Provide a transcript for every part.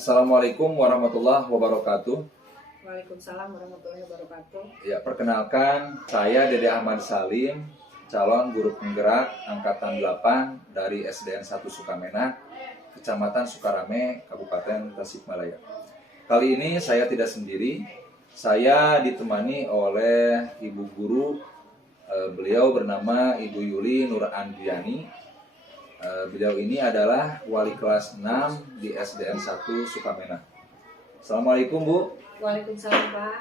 Assalamualaikum warahmatullahi wabarakatuh. Waalaikumsalam warahmatullahi wabarakatuh. Ya, perkenalkan saya Dede Ahmad Salim, calon guru penggerak angkatan 8 dari SDN 1 Sukamenak, Kecamatan Sukarame, Kabupaten Tasikmalaya. Kali ini saya tidak sendiri, saya ditemani oleh ibu guru. Beliau bernama Ibu Yuli Nur Andriani. Beliau ini adalah wali kelas 6 di SDN 1 Sukamenak. Assalamualaikum Bu. Waalaikumsalam Pak.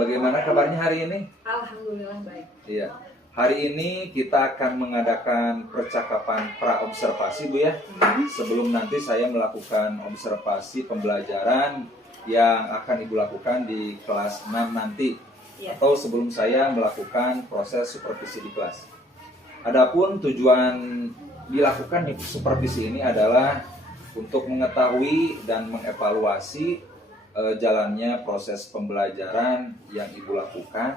Bagaimana kabarnya hari ini? Alhamdulillah baik. Iya. Hari ini kita akan mengadakan percakapan pra-observasi Bu ya. Sebelum nanti saya melakukan observasi pembelajaran yang akan Ibu lakukan di kelas 6 nanti. Ya. Atau sebelum saya melakukan proses supervisi di kelas. Adapun tujuan dilakukan di supervisi ini adalah untuk mengetahui dan mengevaluasi jalannya proses pembelajaran yang Ibu lakukan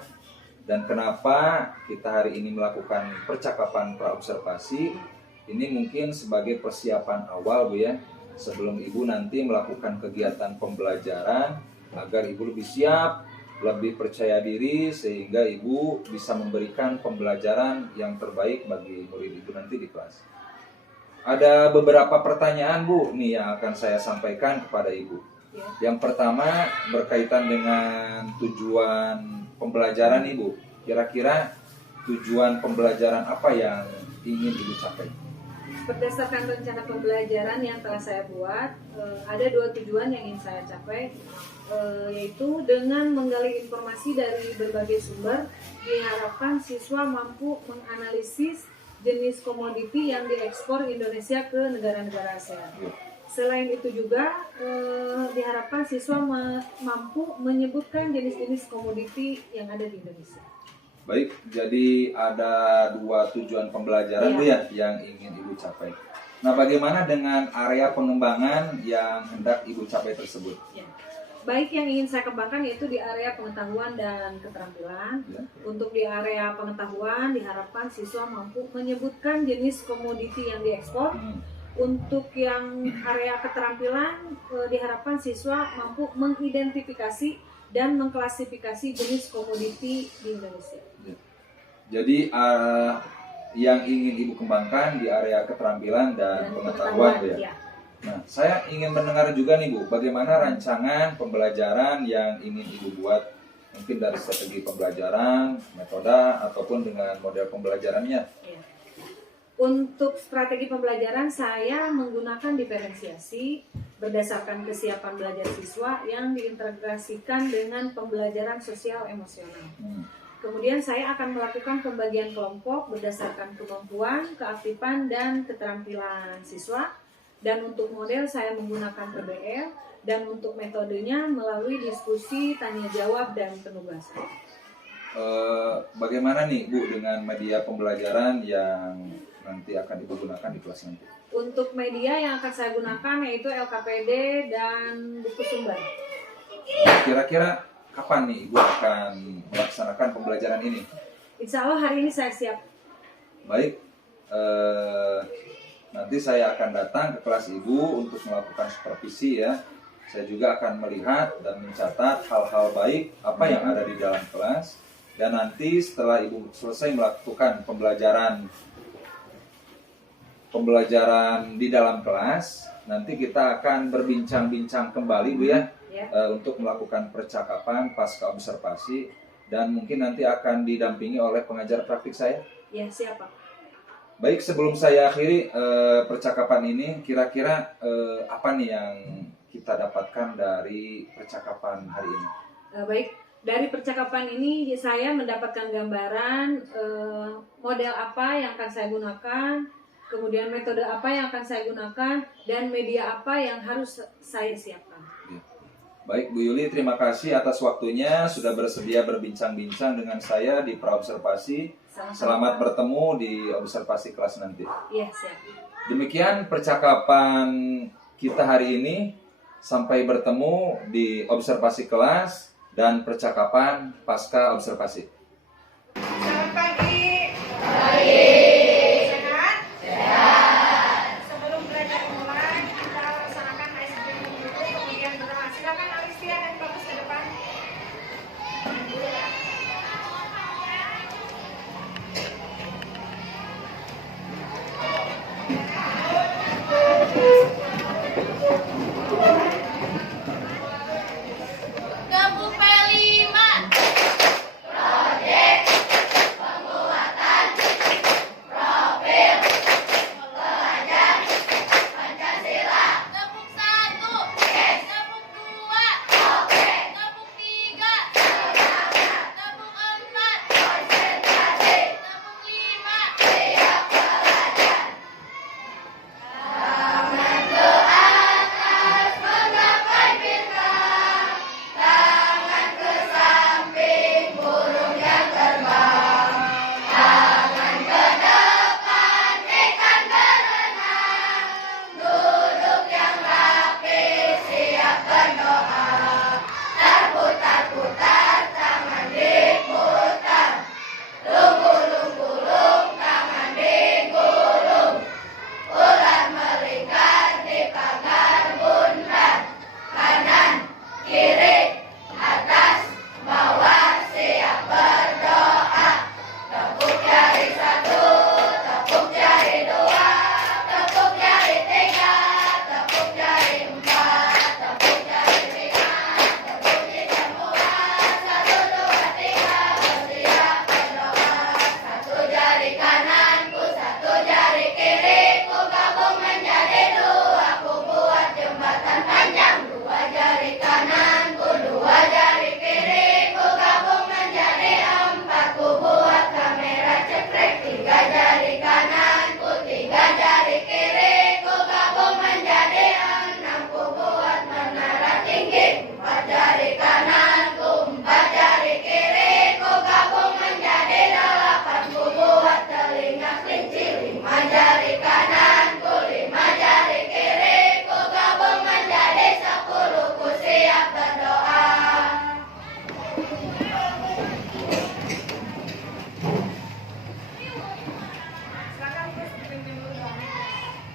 dan kenapa kita hari ini melakukan percakapan pra-observasi. Ini mungkin sebagai persiapan awal Bu ya, sebelum Ibu nanti melakukan kegiatan pembelajaran agar Ibu lebih siap, lebih percaya diri sehingga Ibu bisa memberikan pembelajaran yang terbaik bagi murid Ibu nanti di kelas. Ada beberapa pertanyaan Bu nih yang akan saya sampaikan kepada Ibu. Ya. Yang pertama berkaitan dengan tujuan pembelajaran Ibu. Kira-kira tujuan pembelajaran apa yang ingin Ibu capai? Berdasarkan rencana pembelajaran yang telah saya buat, ada dua tujuan yang ingin saya capai, yaitu dengan menggali informasi dari berbagai sumber, diharapkan siswa mampu menganalisis jenis komoditi yang diekspor Indonesia ke negara-negara ASEAN. Selain itu juga diharapkan siswa mampu menyebutkan jenis-jenis komoditi yang ada di Indonesia. Baik, jadi ada dua tujuan pembelajaran Bu ya yang ingin Ibu capai. Nah, bagaimana dengan area pengembangan yang hendak Ibu capai tersebut? Ya. Baik, yang ingin saya kembangkan yaitu di area pengetahuan dan keterampilan. Ya. Untuk di area pengetahuan diharapkan siswa mampu menyebutkan jenis komoditi yang diekspor. Untuk yang area keterampilan diharapkan siswa mampu mengidentifikasi dan mengklasifikasi jenis komoditi di Indonesia. Ya. Jadi yang ingin Ibu kembangkan di area keterampilan dan pengetahuan ya. Nah, saya ingin mendengar juga nih Bu, bagaimana rancangan pembelajaran yang ingin Ibu buat, mungkin dari strategi pembelajaran, metode, ataupun dengan model pembelajarannya. Ya. Untuk strategi pembelajaran saya menggunakan diferensiasi berdasarkan kesiapan belajar siswa yang diintegrasikan dengan pembelajaran sosial emosional. Kemudian saya akan melakukan pembagian kelompok berdasarkan kemampuan, keaktifan, dan keterampilan siswa. Dan untuk model saya menggunakan PBL, dan untuk metodenya melalui diskusi, tanya jawab, dan penugasan. Bagaimana nih Bu dengan media pembelajaran yang nanti akan Ibu gunakan di kelas nanti? Untuk media yang akan saya gunakan yaitu LKPD dan buku sumber. Kira-kira kapan nih Ibu akan melaksanakan pembelajaran ini? Insya Allah hari ini saya siap. Baik, nanti saya akan datang ke kelas Ibu untuk melakukan supervisi ya. Saya juga akan melihat dan mencatat hal-hal baik apa yang ada di dalam kelas. Dan nanti setelah Ibu selesai melakukan pembelajaran di dalam kelas, nanti kita akan berbincang-bincang kembali Bu ya, untuk melakukan percakapan pasca observasi dan mungkin nanti akan didampingi oleh pengajar praktik saya. Ya, siap Pak. Baik, sebelum saya akhiri percakapan ini, kira-kira apa nih yang kita dapatkan dari percakapan hari ini? Baik, dari percakapan ini saya mendapatkan gambaran model apa yang akan saya gunakan, kemudian metode apa yang akan saya gunakan, dan media apa yang harus saya siapkan. Ya. Baik, Bu Yuli, terima kasih atas waktunya sudah bersedia berbincang-bincang dengan saya di pra-observasi. Selamat bertemu di observasi kelas nanti. Iya, siap. Demikian percakapan kita hari ini. Sampai bertemu di observasi kelas dan percakapan pasca observasi. Selamat pagi. Pagi. Sehat? Sehat. Sebelum belajar mulai, kita laksanakan icebreaking dulu.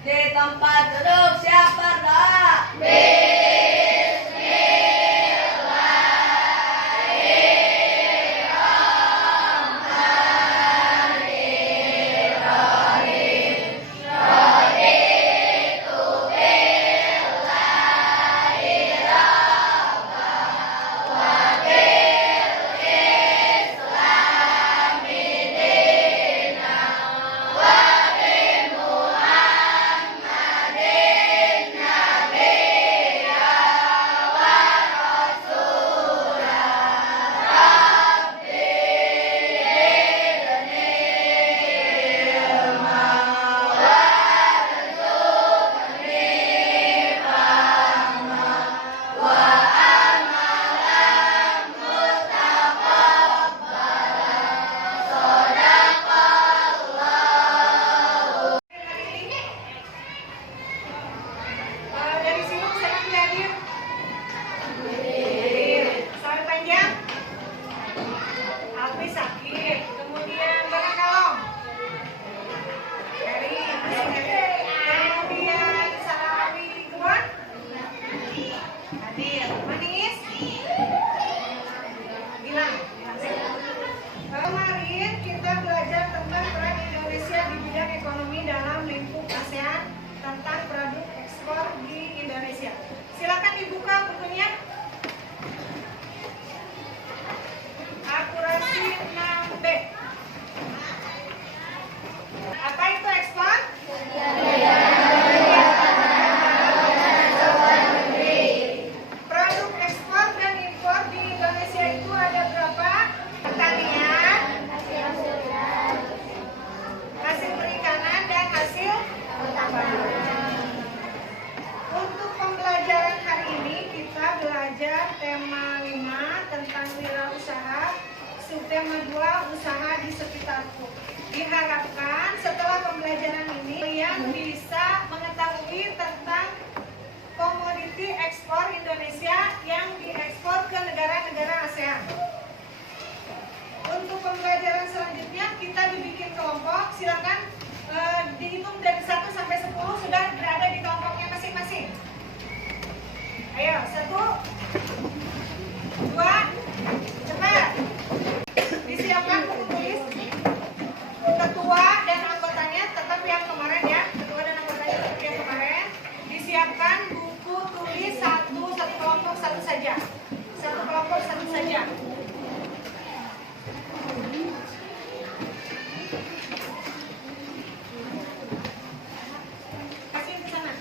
Di tempat duduk siap berdoa. Dari sini saya hadir. Sampai panjang. Alfi sakit. Kemudian Bang Kalong. Dari kemudian Salawi Kebon. Hadir. Manis. Gilang. Kemarin kita belajar tentang peran Indonesia di bidang ekonomi dalam lingkup ASEAN tentang produk ekspor di Indonesia. Silakan dibuka bukunya. Akurasi 6B. Apa itu ekspor? Produk ekspor dan impor di Indonesia itu ada berapa? Pertanian, hasil perikanan, dan hasil pertambangan. Untuk pembelajaran hari ini kita belajar tema 5 tentang wirausaha, subtema 2 usaha di sekitarku. Diharapkan setelah pembelajaran ini kalian bisa mengetahui tentang komoditi ekspor Indonesia yang diekspor ke negara-negara ASEAN. Untuk pembelajaran selanjutnya kita dibikin kelompok, silakan dihitung dari 1 sampai 10 sudah berada di kelompoknya masing-masing. Ayo, 1, 2, cepat. Disiapkan buku tulis. Ketua dan anggotanya tetap yang kemarin ya. Ketua dan anggotanya tetap yang kemarin. Disiapkan buku tulis satu kelompok satu saja. Satu kelompok satu saja. Kasih ke sana.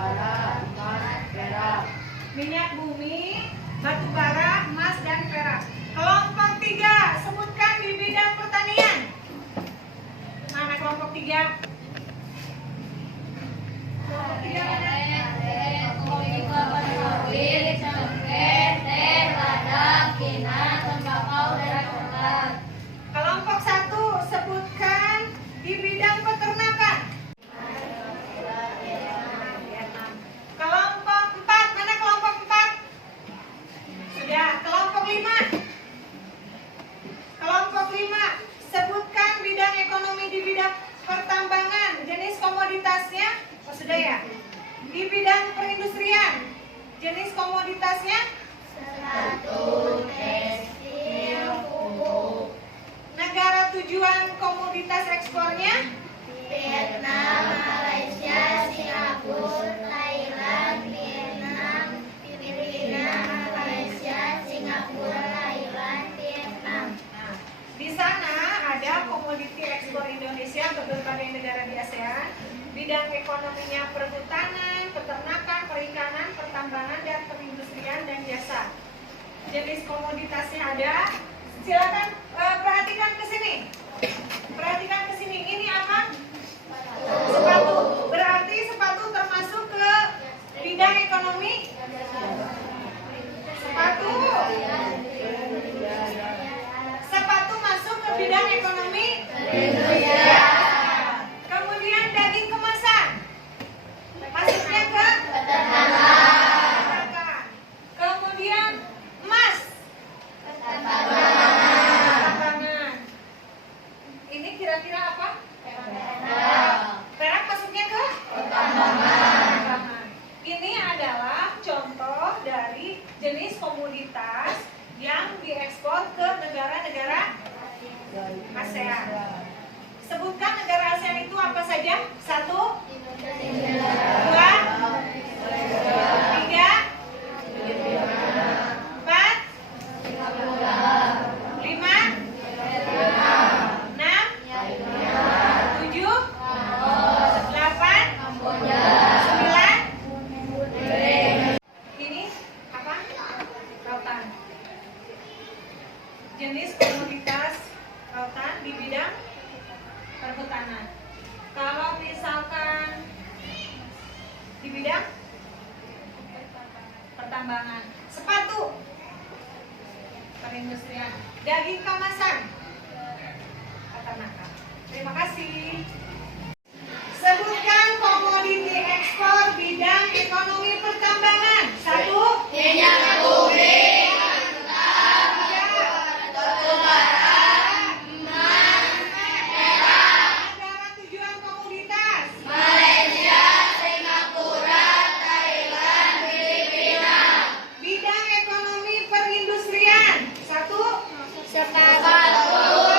bara, emas, perak. Minyak bumi, batu bara, emas, dan perak. Kelompok 3, sebutkan di bidang pertanian. Mana kelompok 3? Kelompok 3 mana? Kelompok 1, sebutkan di bidang peternakan. Kelompok 4, mana kelompok 4? Sudah. Kelompok 5. Kelompok 5, sebutkan bidang ekonomi di bidang pertambangan, jenis komoditasnya. Oh, sudah ya. Di bidang perindustrian, jenis komoditasnya. Negara tujuan komoditas ekspornya. Vietnam, Malaysia, Singapura, Thailand, Vietnam, Filipina, Malaysia, Singapura, Thailand, Vietnam. Nah, di sana ada komoditi ekspor Indonesia ke berbagai negara di ASEAN. Bidang ekonominya perhutanan, peternakan, perikanan, pertambangan, dan perindustrian dan jasa. Jenis komoditasnya ada. Silakan perhatikan ke sini. Perhatikan ke sini. Ini apa? Sepatu. Berarti sepatu termasuk ke bidang ekonomi. Sepatu. Sepatu masuk ke bidang ekonomi. Kemudian daging kemasan. Masuknya ke peternakan. Kemudian emas. Pertambangan. Ini kira-kira apa? Perak masuknya ke pertambangan. Ini adalah contoh dari jenis komoditas yang diekspor ke negara-negara ASEAN. Sebutkan negara ASEAN itu apa saja? 1, 2, 3, 4, 5, 6, 7, 8, 9. Ini apa? Rautan. Jenis komoditas rautan di bidang perhutanan. Kalau misalkan di bidang pertambangan, sepatu, perindustrian, daging kemasan, peternakan. Terima kasih. Sebutkan komoditi ekspor bidang ekonomi pertambangan. 1, Minyak bumi, negara tujuan komoditas. Malaysia, Singapura, Thailand, Filipina. Bidang ekonomi perindustrian. 1, Sepatu,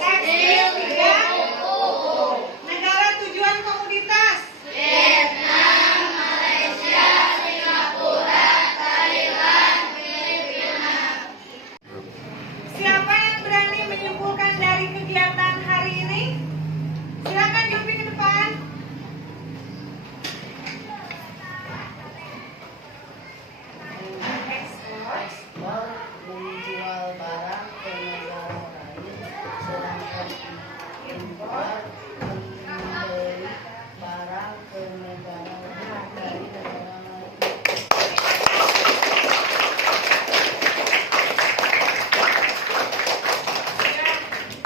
tekstil. 3, negara tujuan komoditas. Vietnam, Malaysia, Singapura, Thailand, Filipina. Siapa yang berani menyimpulkan dari kegiatan hari ini? Silakan Yopi ke depan. Ekspor. Menjual barang ke negara lain, sedangkan impor membeli barang ke negara lain dari negara lain.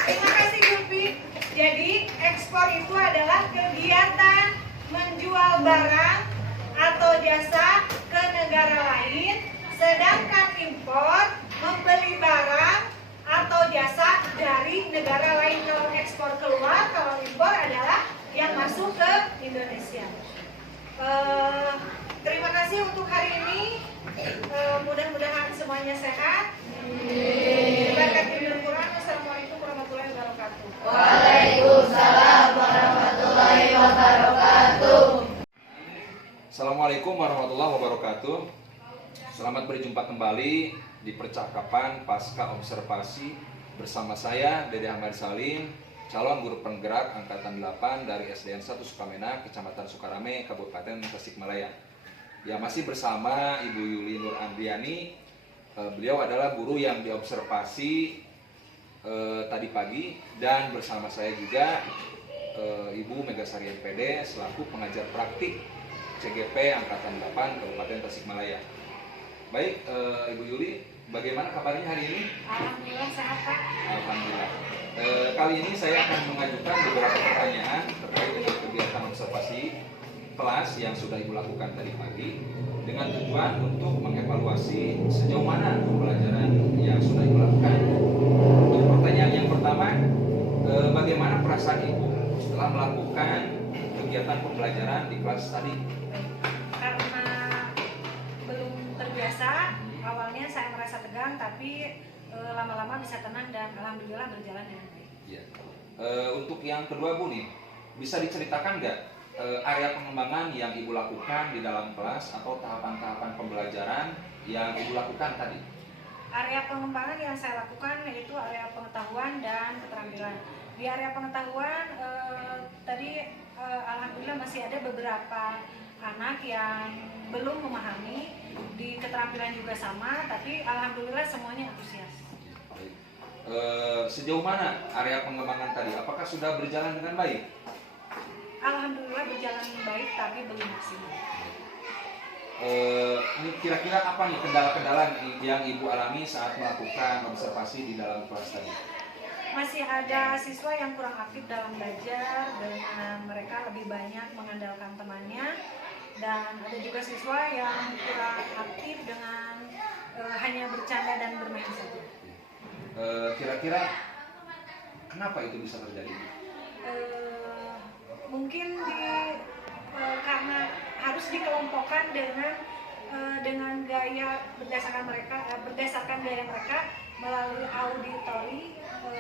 Terima kasih Yopi. Jadi ekspor itu adalah kegiatan menjual barang atau jasa ke negara lain, sedangkan impor membeli barang atau jasa dari negara lain. Kalau ekspor keluar, kalau impor adalah yang masuk ke Indonesia. Terima kasih untuk hari ini. Mudah-mudahan semuanya sehat. Berkat Al Quran. Wassalamualaikum warahmatullahi wabarakatuh. Waalaikumsalam warahmatullahi wabarakatuh. Assalamualaikum warahmatullahi wabarakatuh. Selamat berjumpa kembali di percakapan pasca observasi bersama saya Dede Ahmad Salim calon guru penggerak angkatan 8 dari SDN 1 Sukamenak, Kecamatan Sukarame, Kabupaten Tasikmalaya. Ya, masih bersama Ibu Yuli Nur Andriani. Beliau adalah guru yang diobservasi tadi pagi, dan bersama saya juga Ibu Megasari MPD selaku pengajar praktik CGP Angkatan 8 Kabupaten Tasikmalaya. Baik, Ibu Yuli, bagaimana kabarnya hari ini? Alhamdulillah sehat Pak. Alhamdulillah. Kali ini saya akan mengajukan beberapa pertanyaan terkait dengan kegiatan observasi kelas yang sudah Ibu lakukan tadi pagi, dengan tujuan untuk mengevaluasi sejauh mana pembelajaran yang sudah Ibu lakukan. Untuk pertanyaan yang pertama, bagaimana perasaan Ibu setelah melakukan kegiatan pembelajaran di kelas tadi? Karena belum terbiasa, awalnya saya merasa tegang, tapi lama-lama bisa tenang dan alhamdulillah berjalan dengan baik. Ya. Untuk yang kedua Bu nih, bisa diceritakan nggak area pengembangan yang Ibu lakukan di dalam kelas atau tahapan-tahapan pembelajaran yang Ibu lakukan tadi? Area pengembangan yang saya lakukan yaitu area pengetahuan dan keterampilan. Di area pengetahuan tadi alhamdulillah masih ada beberapa anak yang belum memahami. Di keterampilan juga sama, tapi alhamdulillah semuanya antusias. Baik. Sejauh mana area pengembangan tadi? Apakah sudah berjalan dengan baik? Alhamdulillah berjalan baik, tapi belum maksimal. Ini kira-kira apa nih kendala-kendala yang Ibu alami saat melakukan observasi di dalam kelas tadi? Masih ada siswa yang kurang aktif dalam belajar, dengan mereka lebih banyak mengandalkan temannya, dan ada juga siswa yang kurang aktif dengan hanya bercanda dan bermain saja. Kira-kira kenapa itu bisa terjadi? Mungkin karena harus dikelompokkan dengan gaya berdasarkan gaya mereka melalui auditori,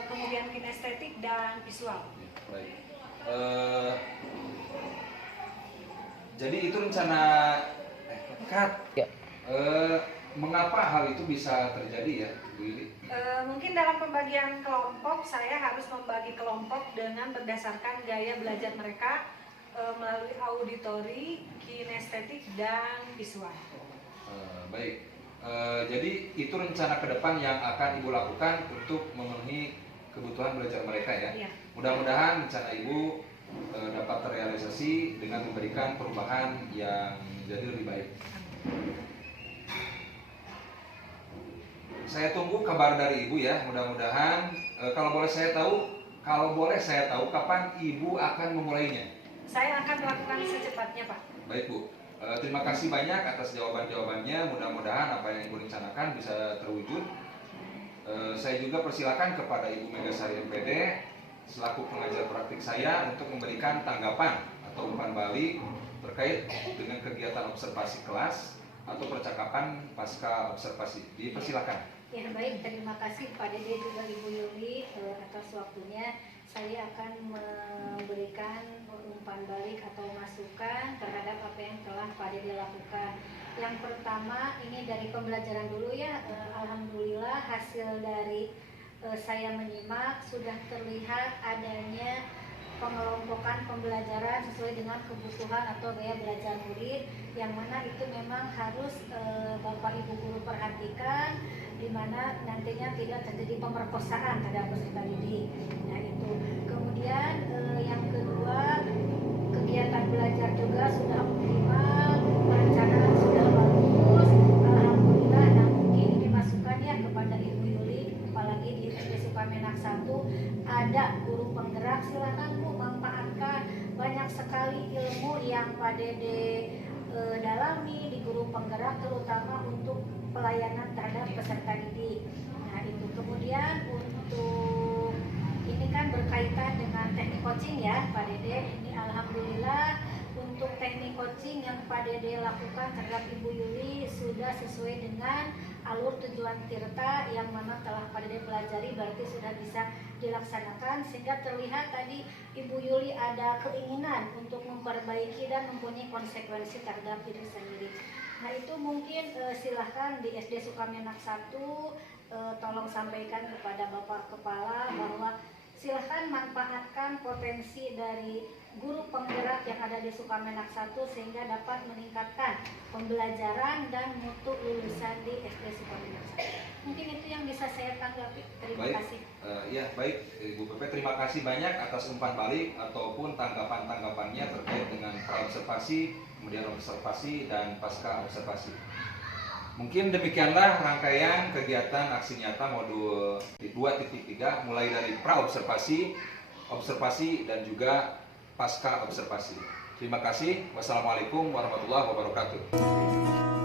kemudian kinestetik dan visual. Baik. Jadi itu rencana mengapa hal itu bisa terjadi ya, Bu Yuli? Mungkin dalam pembagian kelompok saya harus membagi kelompok dengan berdasarkan gaya belajar mereka melalui auditori, kinestetik dan visual. Baik. Jadi itu rencana ke depan yang akan Ibu lakukan untuk memenuhi kebutuhan belajar mereka ya. Iya. Mudah-mudahan rencana Ibu dapat terrealisasi dengan memberikan perubahan yang jadi lebih baik. Saya tunggu kabar dari Ibu ya. Mudah-mudahan kalau boleh saya tahu kapan Ibu akan memulainya. Saya akan melakukan secepatnya, Pak. Baik Bu. Terima kasih banyak atas jawaban-jawabannya. Mudah-mudahan apa yang Ibu rencanakan bisa terwujud. Saya juga persilakan kepada Ibu Megasari MPD selaku pengajar praktik saya untuk memberikan tanggapan atau umpan balik terkait dengan kegiatan observasi kelas atau percakapan pasca observasi. Dipersilakan. Ya baik, terima kasih Pak Dede juga Ibu Yuli atas waktunya. Saya akan memberikan umpan balik atau masukan terhadap apa yang telah Pak Dede lakukan. Yang pertama ini dari pembelajaran dulu ya. Alhamdulillah hasil dari saya menyimak sudah terlihat adanya pengelompokan pembelajaran sesuai dengan kebutuhan atau gaya belajar murid, yang mana itu memang harus Bapak Ibu guru perhatikan, di mana nantinya tidak terjadi pemerkosaan terhadap peserta didik. Nah itu. Kemudian yang kedua, kegiatan belajar juga sudah optimal, perencanaan sudah bagus. Alhamdulillah. Nah mungkin ini masukannya kepada Ibu Yuli, apalagi di SD Sukamenak 1 ada guru penggerak, silakan Bu manfaatkan banyak sekali ilmu yang Pak Dede dalami di guru penggerak, terutama untuk pelayanan terhadap peserta didik. Nah itu. Kemudian untuk ini kan berkaitan dengan teknik coaching ya Pak Dede. Ini alhamdulillah untuk teknik coaching yang Pak Dede lakukan terhadap Ibu Yuli sudah sesuai dengan alur tujuan Tirta yang mana telah Pak Dede pelajari, berarti sudah bisa dilaksanakan, sehingga terlihat tadi Ibu Yuli ada keinginan untuk memperbaiki dan mempunyai konsekuensi terhadap diri sendiri. Nah itu mungkin silahkan di SD Sukamenak 1 tolong sampaikan kepada Bapak Kepala bahwa Silahkan manfaatkan potensi dari guru penggerak yang ada di Sukamenak 1 sehingga dapat meningkatkan pembelajaran dan mutu lulusan di SD Sukamenak 1. Mungkin itu yang bisa saya tanggapi. Terima Baik, kasih. ya baik Ibu Pepe, terima kasih banyak atas umpan balik ataupun tanggapan-tanggapannya terkait dengan praobservasi, kemudian observasi dan pasca observasi. Mungkin demikianlah rangkaian kegiatan aksi nyata modul 2.3 mulai dari praobservasi, observasi dan juga pasca observasi. Terima kasih. Wassalamualaikum warahmatullahi wabarakatuh.